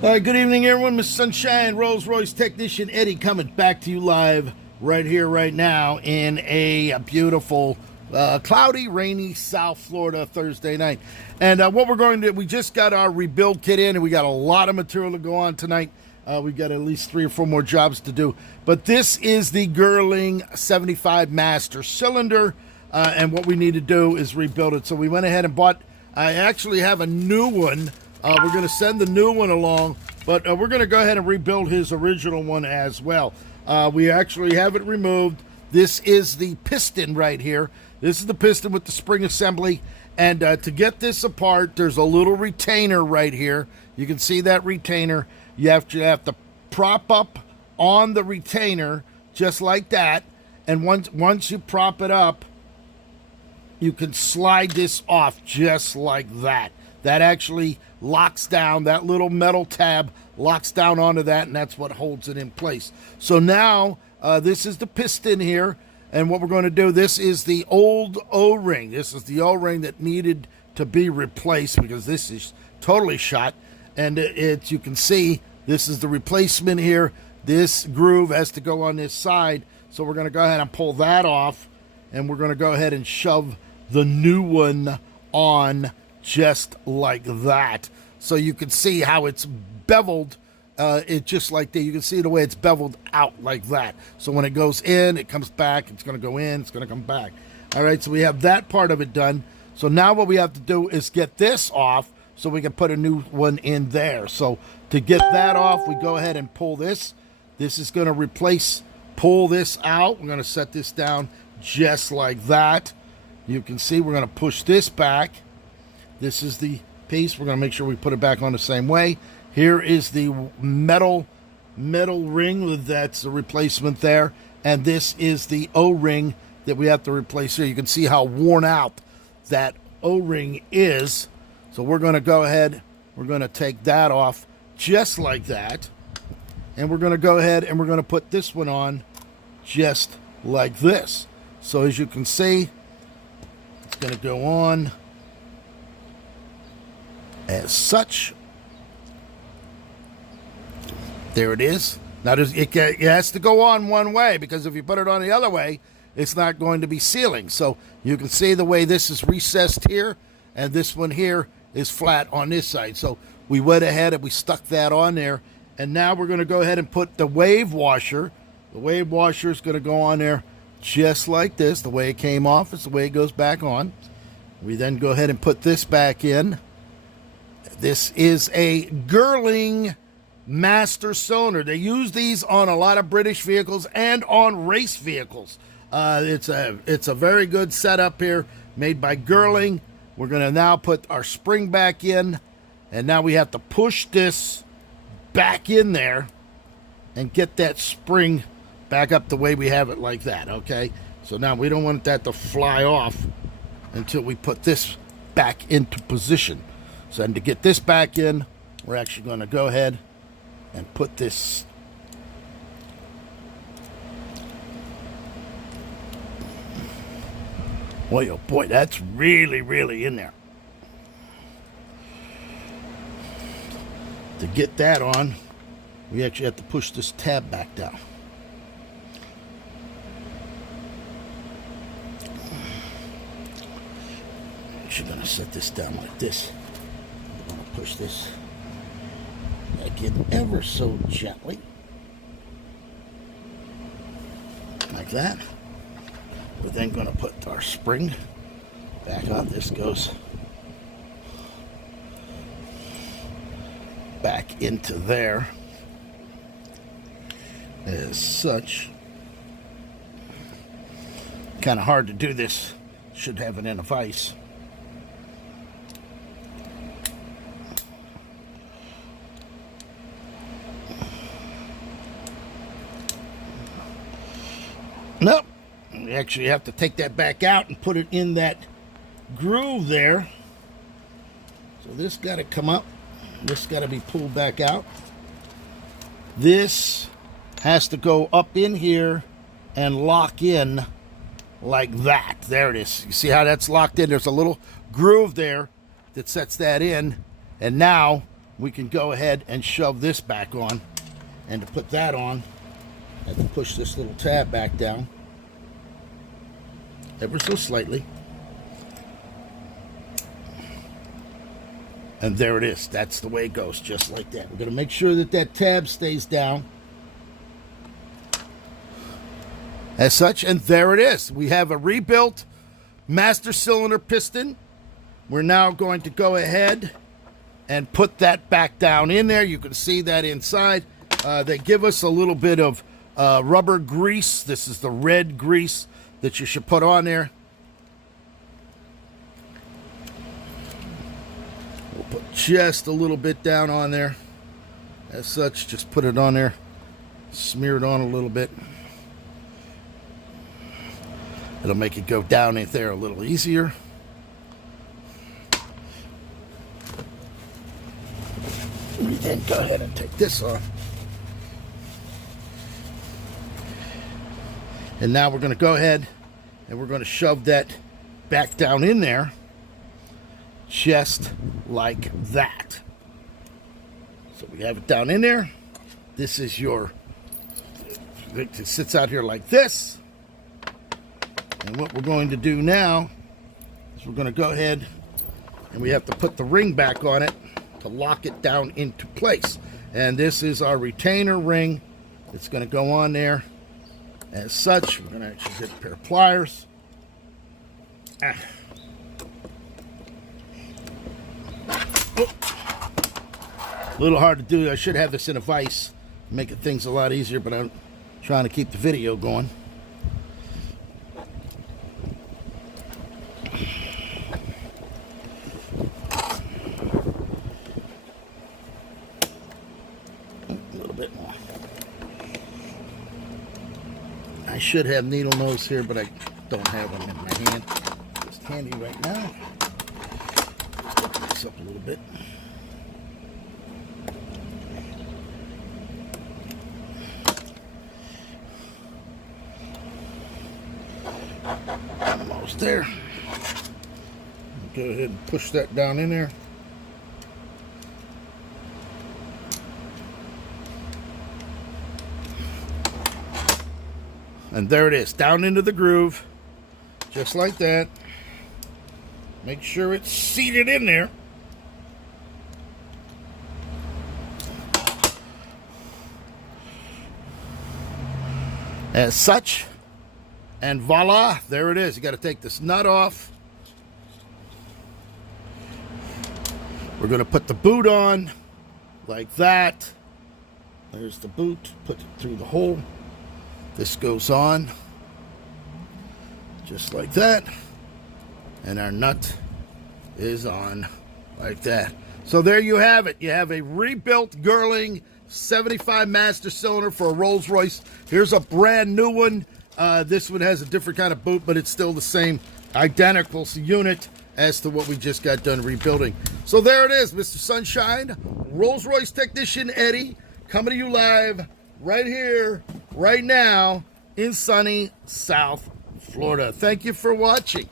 All right, good evening, everyone. Miss Sunshine, Royce technician Eddie coming back to you live right here, right now in a beautiful, cloudy, rainy South Florida Thursday night. And what we're going to do, we just got our rebuild kit in, and we got a lot of material to go on tonight. We've got at least 3 or 4 more jobs to do. But this is the Girling 75 Master Cylinder, and what we need to do is rebuild it. So we went ahead and bought, I actually have a new one. We're going to send the new one along, but we're going to go ahead and rebuild his original one as well. We actually have it removed. This is the piston right here. This is the piston with the spring assembly. And to get this apart, there's a little retainer right here. You can see that retainer. You have to prop up on the retainer just like that. And once you prop it up, you can slide this off just like that. That actually locks down, that little metal tab locks down onto that, and that's what holds it in place. So now, this is the piston here, and what we're going to do, this is the old O-ring. This is the O-ring that needed to be replaced because this is totally shot, and you can see, this is the replacement here. This groove has to go on this side, so we're going to go ahead and pull that off, and we're going to go ahead and shove the new one on just like that. So you can see how it's beveled. It just like that. You can see the way it's beveled out like that. So when it goes in, it comes back. It's going to go in. It's going to come back. All right, so we have that part of it done. So now what we have to do is get this off so we can put a new one in there. So to get that off, we go ahead and pull this. This is going to replace, pull this out. We're going to set this down just like that. You can see we're going to push this back. This is the piece. We're going to make sure we put it back on the same way. Here is the metal ring. That's the replacement there. And this is the O-ring that we have to replace here. You can see how worn out that O-ring is. So we're going to go ahead. We're going to take that off just like that. And we're going to go ahead and we're going to put this one on just like this. So as you can see, it's going to go on as such. There it is. Now it has to go on one way, because if you put it on the other way, it's not going to be sealing. So you can see the way this is recessed here, and this one here is flat on this side. So we went ahead and we stuck that on there, and now we're going to go ahead and put the wave washer. The wave washer is going to go on there just like this. The way it came off is the way it goes back on. We then go ahead and put this back in. This is a Girling Master Cylinder. They use these on a lot of British vehicles and on race vehicles. It's a very good setup here, made by Girling. We're going to now put our spring back in, and now we have to push this back in there and get that spring back up the way we have it, like that, okay? So now we don't want that to fly off until we put this back into position. So then to get this back in, we're actually going to go ahead and put this boy, oh boy, that's really in there. To get that on, we actually have to push this tab back down. Actually going to set this down like this. I'm going to push this back in ever so gently, like that. We're then going to put our spring back on. This goes back into there as such. Kind of hard to do this. Should have it in a vise. Nope. We actually have to take that back out and put it in that groove there. So this got to come up. This got to be pulled back out. This has to go up in here and lock in like that. There it is. You see how that's locked in? There's a little groove there that sets that in. And now we can go ahead and shove this back on. And to put that on, I have to push this little tab back down ever so slightly. And there it is. That's the way it goes, just like that. We're going to make sure that that tab stays down as such. And there it is. We have a rebuilt master cylinder piston. We're now going to go ahead and put that back down in there. You can see that inside. They give us a little bit of rubber grease. This is the red grease that you should put on there. We'll put just a little bit down on there. As such, just put it on there. Smear it on a little bit. It'll make it go down in there a little easier. We then go ahead and take this off. And now we're going to go ahead and we're going to shove that back down in there just like that. So we have it down in there. This is your, it sits out here like this. And what we're going to do now is we're going to go ahead and we have to put the ring back on it to lock it down into place. And this is our retainer ring. It's going to go on there as such. We're going to actually get a pair of pliers. A little hard to do. I should have this in a vise, making things a lot easier, but I'm trying to keep the video going. A little bit more. I should have needle nose here, but I don't have them in my hand. Just handy right now. Put this up a little bit. Almost there. Go ahead and push that down in there. And there it is, down into the groove, just like that. Make sure it's seated in there. As such, and voila, there it is. You got to take this nut off. We're going to put the boot on like that. There's the boot, put it through the hole. This goes on just like that, and our nut is on like that. So there you have it. You have a rebuilt Girling 75 master cylinder for a Rolls Royce. Here's a brand new one. This one has a different kind of boot, but it's still the same identical unit as to what we just got done rebuilding. So there it is, Mr. Sunshine, Rolls Royce technician Eddie, coming to you live right here, right now, in sunny South Florida. Thank you for watching.